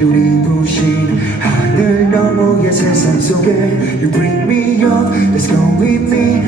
눈이 부신 하늘 너머의 세상 속에 You bring me up, let's go with me